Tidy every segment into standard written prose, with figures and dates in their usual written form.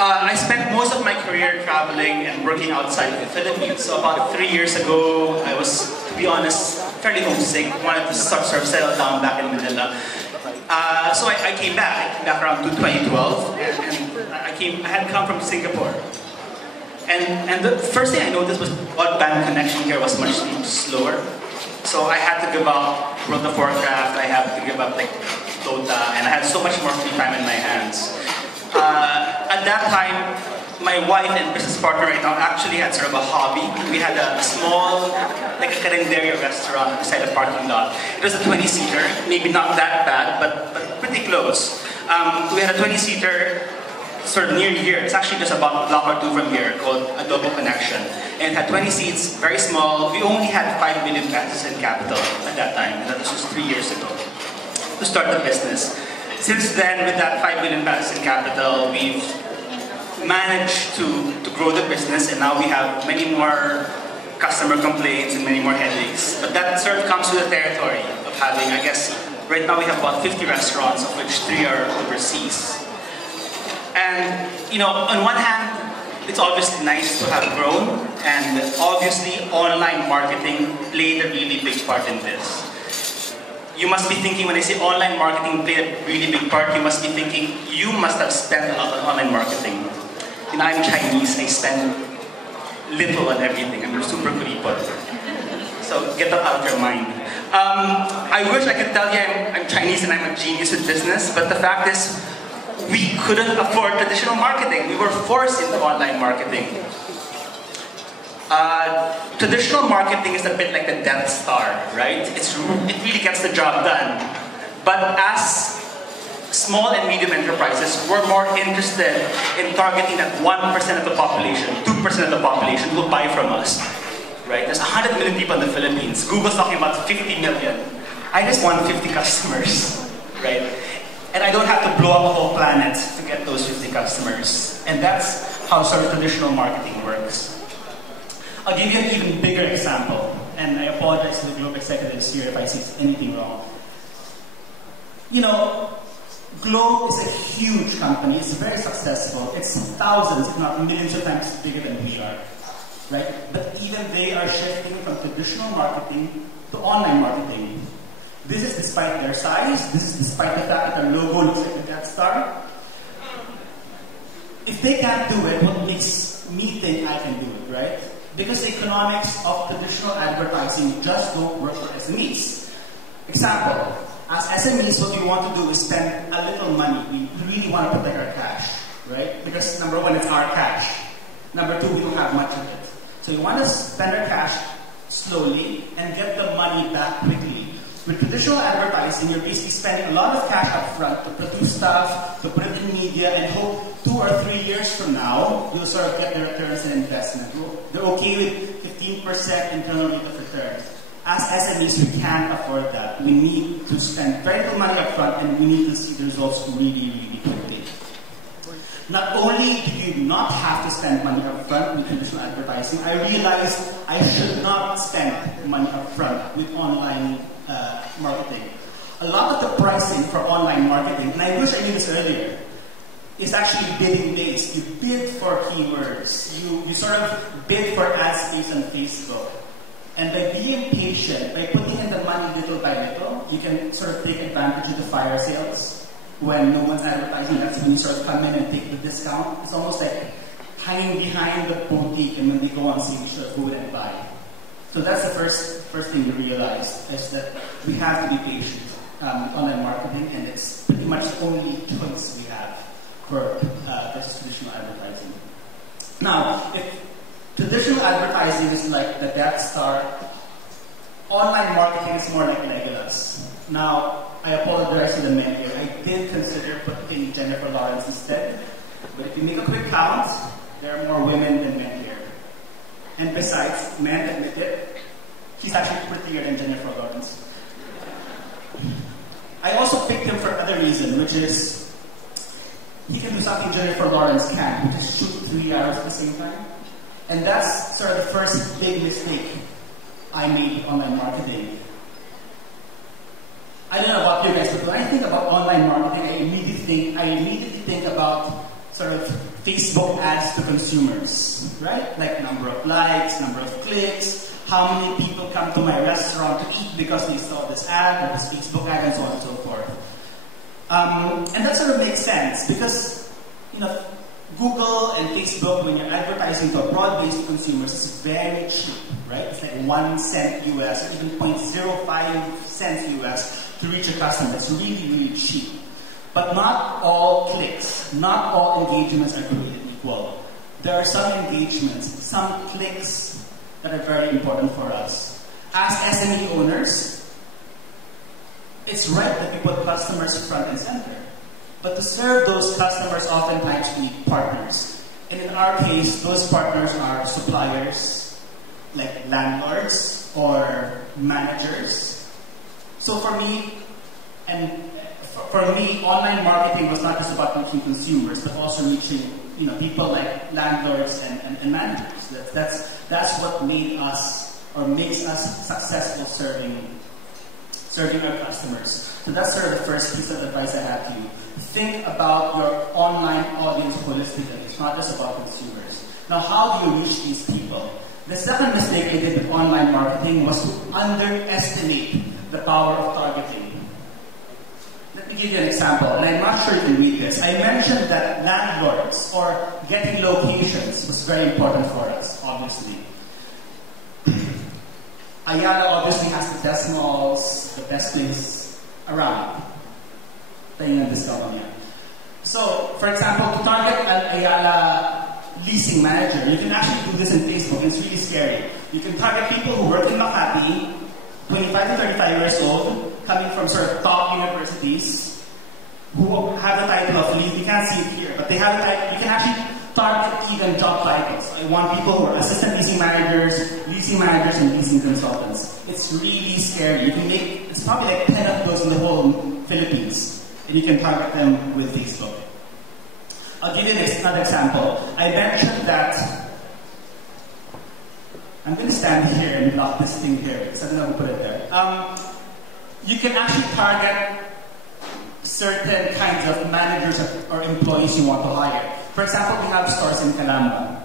I spent most of my career traveling and working outside the Philippines. So about 3 years ago, I was, to be honest, fairly homesick. Wanted to sort of settle down back in Manila. So I came back. I came back around 2012, and I had come from Singapore. And the first thing I noticed was broadband connection here was much slower. So I had to give up World of Warcraft. I had to give up like Dota, and I had so much more free time in my hands. At that time, my wife and business partner right now actually had sort of a hobby. We had a small, like a carinderia restaurant beside the parking lot. It was a 20-seater, maybe not that bad, but pretty close. We had a 20-seater sort of near here. It's actually just about a block or two from here, called Adobo Connection. And it had 20 seats, very small. We only had 5 million pesos in capital at that time. That was just 3 years ago to start the business. Since then, with that 5 million pesos in capital, we've managed to grow the business, and now we have many more customer complaints and many more headaches. But that sort of comes with the territory of having, I guess, right now we have about 50 restaurants, of which 3 are overseas. And, you know, on one hand, it's obviously nice to have grown, and obviously online marketing played a really big part in this. You must be thinking, when I say online marketing played a really big part, you must be thinking, you must have spent a lot on online marketing. You know, I'm Chinese, I spend little on everything. I'm super kuripot. So get that out of your mind. I wish I could tell you I'm Chinese and I'm a genius with business, but the fact is, we couldn't afford traditional marketing. We were forced into online marketing. Traditional marketing is a bit like the Death Star, right? It really gets the job done. But as small and medium enterprises, we're more interested in targeting that 1% of the population, 2% of the population who will buy from us, right? There's 100 million people in the Philippines. Google's talking about 50 million. I just want 50 customers, right? And I don't have to blow up a whole planet to get those 50 customers. And that's how sort of traditional marketing works. I'll give you an even bigger example, and I apologize to the group executives here if I say anything wrong. You know, Globe is a huge company, it's very successful, it's thousands, if not millions of times bigger than we are, right? But even they are shifting from traditional marketing to online marketing. This is despite their size, this is despite the fact that their logo looks like a Death Star. If they can't do it, what makes me think I can do it, right? Because the economics of traditional advertising just don't work for SMEs. Example, as SMEs, what we want to do is spend a little money. We really want to protect our cash, right? Because number one, it's our cash. Number two, we don't have much of it. So we want to spend our cash slowly and get the money back quickly. With traditional advertising, you're basically spending a lot of cash up front to produce stuff, to put it in media, and hope 2 or 3 years from now, you'll sort of get the returns on investment. They're okay with 15% internal rate of return. As SMEs, we can't afford that. We need to spend very little money up front, and we need to see the results really, really quickly. Not only do you not have to spend money up front with traditional advertising, I realized I should not spend money up front with online marketing. A lot of the pricing for online marketing, and I wish I knew this earlier, is actually bidding based. You bid for keywords. You sort of bid for ad space on Facebook. And by being patient, by putting in the money little by little, you can sort of take advantage of the fire sales. When no one's advertising, that's when you sort of come in and take the discount. It's almost like hanging behind the boutique, and when they go on sale, you sort of go in and buy. So that's the first thing you realize, is that we have to be patient with online marketing, and it's pretty much the only choice we have for this traditional advertising. Now, if traditional advertising is like the Death Star, online marketing is more like Legolas. Now, I apologize to the men here. I did consider putting Jennifer Lawrence instead, but if you make a quick count, there are more women than men here. And besides, men admit it, he's actually prettier than Jennifer Lawrence. I also picked him for another reason, which is he can do something Jennifer Lawrence can, which is shoot 3 arrows at the same time. And that's sort of the first big mistake I made online marketing. I don't know about you guys, but when I think about online marketing, I immediately think about sort of Facebook ads to consumers, right? Like number of likes, number of clicks, how many people come to my restaurant to eat because they saw this ad or this Facebook ad, and so on and so forth. And that sort of makes sense because, Google and Facebook, when you're advertising to a broad base of consumers, is very cheap, right? It's like 1 cent US or even 0.05 cents US to reach a customer. It's really, really cheap. But not all clicks, not all engagements are created equal. There are some engagements, some clicks that are very important for us. As SME owners, it's right that we put customers front and center. But to serve those customers, oftentimes we need partners. And in our case, those partners are suppliers, like landlords or managers. So for me, online marketing was not just about reaching consumers, but also reaching people like landlords and managers. That's what made us or makes us successful serving our customers. So that's sort of the first piece of advice I have to you. Think about your online audience holistically. It's not just about consumers. Now, how do you reach these people? The second mistake I did with online marketing was to underestimate the power of targeting. Let me give you an example, and I'm not sure you can read this. I mentioned that landlords or getting locations was very important for us, obviously. Ayala obviously has the best malls, the best place around. So, for example, to target an Ayala leasing manager, you can actually do this in Facebook. It's really scary. You can target people who work in Makati, 25 to 35 years old, coming from sort of top universities, who have the title of lead. You can't see it here, but they have the title. You can actually target even job titles. I want people who are assistant leasing managers, and leasing consultants. It's really scary. You can make, it's probably like 10 of those in the whole Philippines. And you can target them with Facebook. I'll give you another example. I mentioned that I'm going to stand here and block this thing here because I don't know who put it there. You can actually target certain kinds of managers or employees you want to hire. For example, we have stores in Calamba.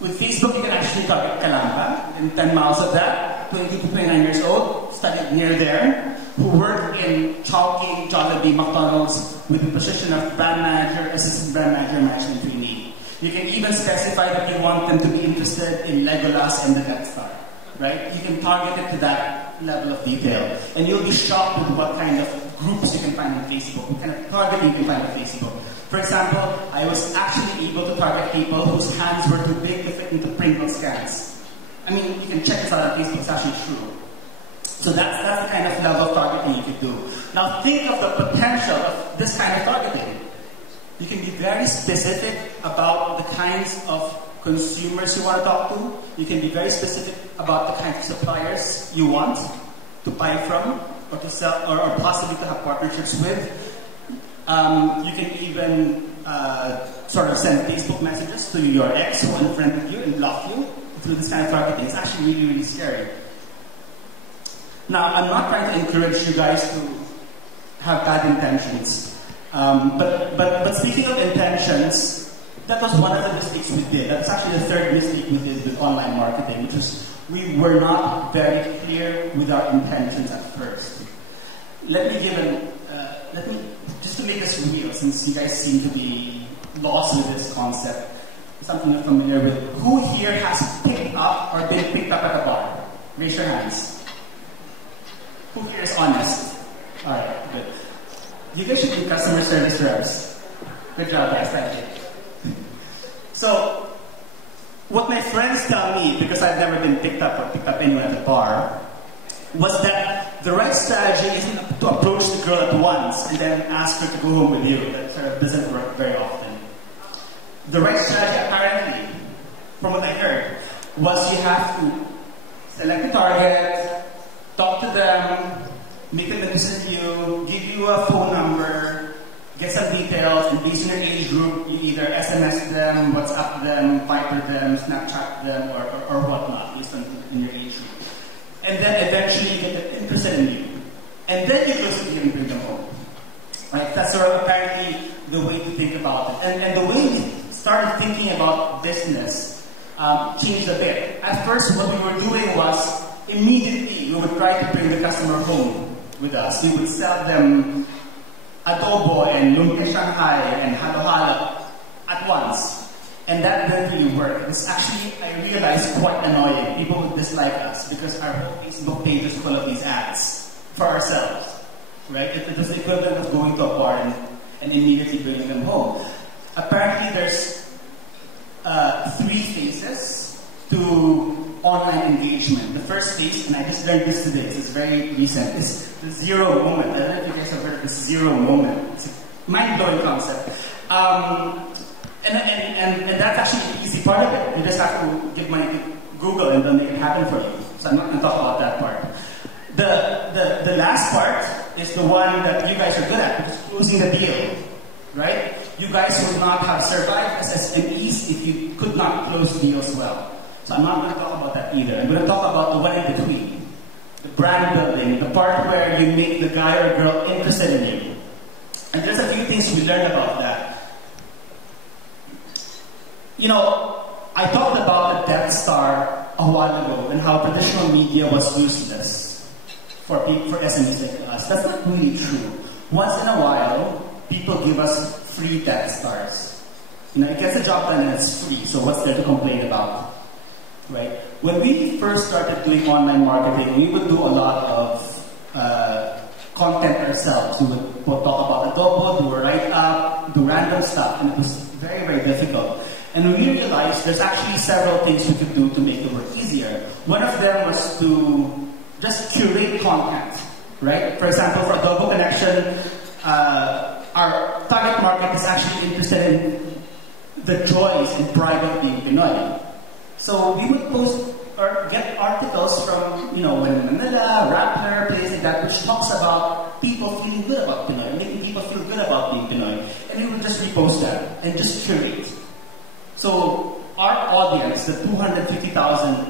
With Facebook, you can actually target Calamba, in 10 miles of that, 20 to 29 years old, studied near there, who work in Chowking, Jollibee, McDonald's with the position of brand manager, assistant brand manager, management trainee. You can even specify that you want them to be interested in Legolas and the Death Star, right? You can target it to that level of detail. And you'll be shocked with what kind of groups you can find on Facebook, what kind of targeting you can find on Facebook. For example, I was actually able to target people whose hands were too big to fit into Pringles cans. I mean, you can check this out on Facebook, it's actually true. So that's the kind of level of targeting you could do. Now think of the potential of this kind of targeting. You can be very specific about the kinds of consumers you want to talk to. You can be very specific about the kinds of suppliers you want to buy from or to sell or possibly to have partnerships with. You can even sort of send Facebook messages to your ex who unfriended you and block you through this kind of targeting. It's actually really, really scary. Now, I'm not trying to encourage you guys to have bad intentions. But speaking of intentions, that was one of the mistakes we did. That's actually the third mistake we did with online marketing, which is we were not very clear with our intentions at first. Let me just to make this real, since you guys seem to be lost with this concept, something you're familiar with. Who here has picked up or been picked up at a bar? Raise your hands. Who here is honest? Alright, good. You guys should be customer service reps. Good job, guys. Thank you. So, what my friends tell me, because I've never been picked up or picked up anyone at a bar, was that the right strategy isn't to approach the girl at once and then ask her to go home with you. That sort of doesn't work very often. The right strategy, apparently, from what I heard, was you have to select the target, talk to them, make them interested in you, give you a phone number, get some details, and based on your age group, you either SMS them, WhatsApp them, Viber them, Snapchat them, or whatnot, based on in your age group. And then eventually you get them interested in you. And then you close the deal and bring them home. Right? That's sort of apparently the way to think about it. And the way we started thinking about business changed a bit. At first, what we were doing was immediately we would try to bring the customer home with us. We would sell them Adobo and Lumpia Shanghai and halo-halo at once. And that didn't really work. It's actually, I realized, quite annoying. People would dislike us because our whole Facebook page is full of these ads for ourselves. Right? It was the equivalent of going to a bar and immediately bringing them home. Apparently, there's 3 phases to online engagement. The first phase, and I just learned this today, this is very recent, is the zero moment. I don't know if you guys have heard of this zero moment. It's a mind-blowing concept. And that's actually the easy part of it. You just have to give money to Google and then make it happen for you. So I'm not going to talk about that part. The last part is the one that you guys are good at, which is closing the deal. Right? You guys would not have survived as SMEs if you could not close deals well. So I'm not going to talk about that either. I'm going to talk about the one in between. The brand building, the part where you make the guy or girl interested in you. And there's a few things we learned about that. You know, I talked about the Death Star a while ago and how traditional media was useless for SMEs like us. That's not really true. Once in a while, people give us free Death Stars. You know, it gets the job done and it's free, so what's there to complain about? Right? When we first started doing online marketing, we would do a lot of content ourselves. We would talk about Adobo, do a write-up, do random stuff, and it was very, very difficult. And we realized there's actually several things we could do to make the work easier. One of them was to just curate content, right? For example, for Adobo Connection, our target market is actually interested in the joys and pride of being Pinoy. So we would post or get articles from, you know, when Manila, Rappler, places like that, which talks about people feeling good about Pinoy, making people feel good about being Pinoy. And we would just repost that and just curate. So our audience, the 250,000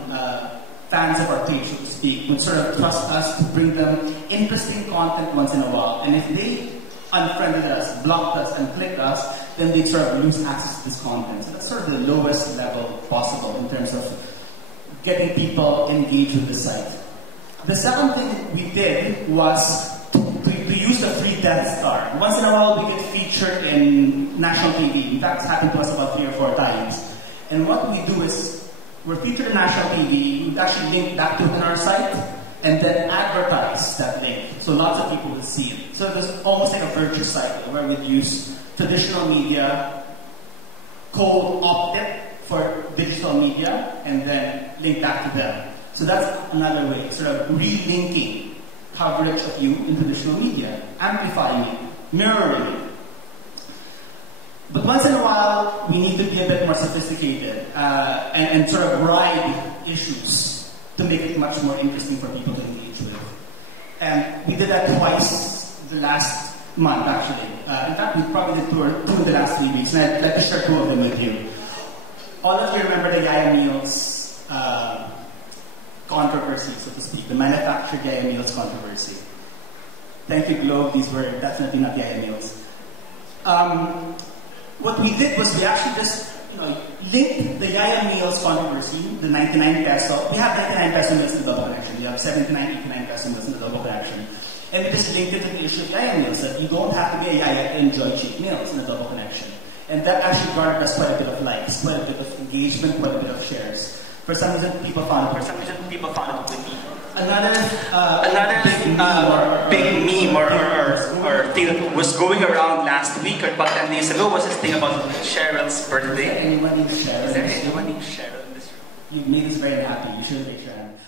fans of our page, so to speak, would sort of trust us to bring them interesting content once in a while. And if they unfriended us, blocked us, and clicked us, then they'd sort of lose access to this content. So that's sort of the lowest level possible in terms of getting people engaged with the site. The second thing we did was to use the free Death Star. Once in a while, we get featured in national TV. In fact, it's happened to us about 3 or 4 times. And what we do is, we're featured in national TV, we'd actually link back to it on our site, and then advertise that link. So lots of people will see it. So it was almost like a virtuous cycle where we'd use traditional media, co-opt it for digital media, and then link back to them. So that's another way, sort of relinking coverage of you in traditional media, amplifying it, mirroring it. But once in a while, we need to be a bit more sophisticated and sort of ride issues to make it much more interesting for people to engage with. And we did that twice the last month, actually. In fact, we probably did 2 in the last 3 weeks, and I'd like to share 2 of them with you. All of you remember the Yaya Meals controversy, so to speak, the manufactured Yaya Meals controversy. Thank you, Globe. These were definitely not Yaya Meals. What we did was we actually just, linked the Yaya Meals controversy, the 99 peso. We have 99 peso meals in the Adobo Connection. We have 79, 89 peso meals in the Adobo Connection. And we just linked it to the issue of Yaya Meals, that you don't have to be a Yaya to enjoy cheap meals in the Adobo Connection. And that actually garnered us quite a bit of likes, quite a bit of engagement, quite a bit of shares. For some reason, people found it witty. Another big meme or thing that was going around last week or about 10 days ago was this thing about Cheryl's birthday. Is there anyone named Cheryl in this room? You made us very happy. You should raise your hand.